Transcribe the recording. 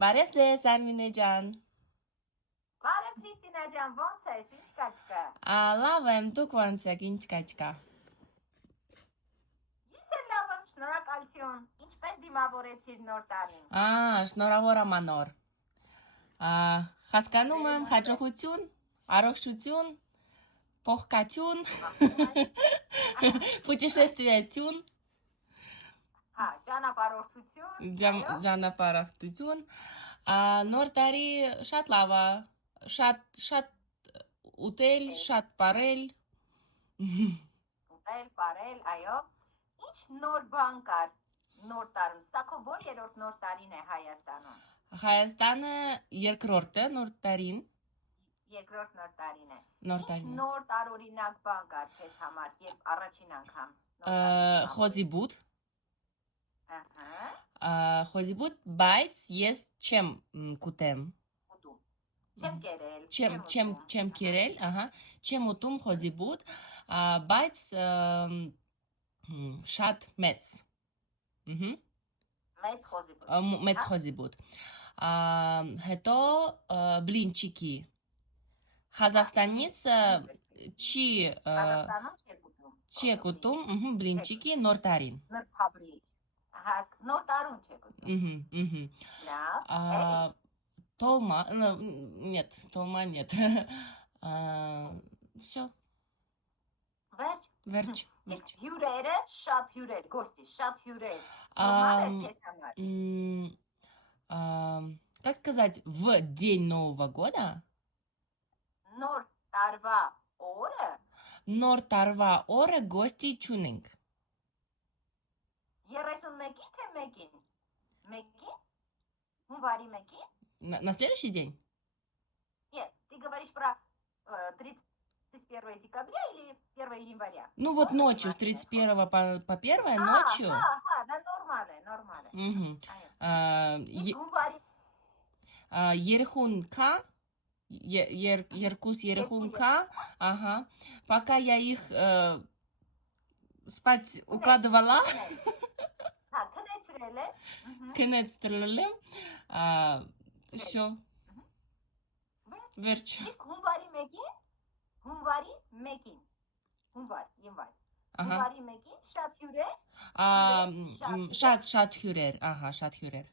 Բարև ձեզ, Արմինե ջան։ Բարև Քրիստինա ջան, ո՞նց ես, ինչ կա։ Լավ եմ, դուք ո՞նց եք, ինչ կա։ Ես էլ լավ եմ, շնորհակալություն։ Ինչպես դիմավորեցիր նոր տարին։ Շնորհավոր եմ անոր։ Հասկանում եմ, հաջողություն, առողջություն, փոխկացություն, путешествиятուն, Հա, ճանապարհորդություն, այո։ ճանապարհորդություն, նոր տարի շատ լավ է, շատ ուտել, շատ ապրել։ Ուտել, ապրել, այո։ Ինչ նոր բան կար նոր տարում։ Սա քո ո՞ր երրորդ նոր տարին է Հայաստանում։ Հայաստանը երկրորդը նոր տարին։ Երկրորդ նոր տարին է։ Նոր Ինչ տարին է։ նոր տարօրինակ բան կար քեզ համար, երբ առաջին անգամ Խոզիբուտ։ Ահա։ Խոզիբուտ, բայց ես չեմ կուտեմ։ Ուտում։ Չեմ կերել, Չեմ կերել, ահա, չեմ ուտում խոզիբուտ, բայց շատ մեծ։ Մեծ խոզիբուտ։ Մեծ խոզիբուտ։ Հետո բլինչիկի։ Հայաստանից չի կուտում բլինչիկի նոր տարին։ Նոր փաբրի։ Ահա, նոր տարուն չեք ուտում։ Լավ։ Толма, нет, толма нет. Всё. Վերջ։ Հյուրերը, շատ հյուրեր, գոստի, շատ հյուրեր։ Նորմալ է քեզ համար։ Как сказать, в день Нового года? Նոր տարվա օրը։ Նոր տարվա օրը գոստի չունենք։ 31-ին թե 1-ին։ 1-ին։ Հունվարի 1-ին։ На следующий день? Нет, ты говоришь про 31 декабря или 1 января? Ну вот ночью, с 31 по 1 ночью. Да, нормально. Ерехунка, Еркус Ерехунка, ага. Пока я их спать укладывала, конец стрелялем, все. Վերջ։ Հունվարի 1-ին, յանվար։ Հունվարի 1-ին շատ հյուրեր։ Շատ հյուրեր, ահա, շատ հյուրեր։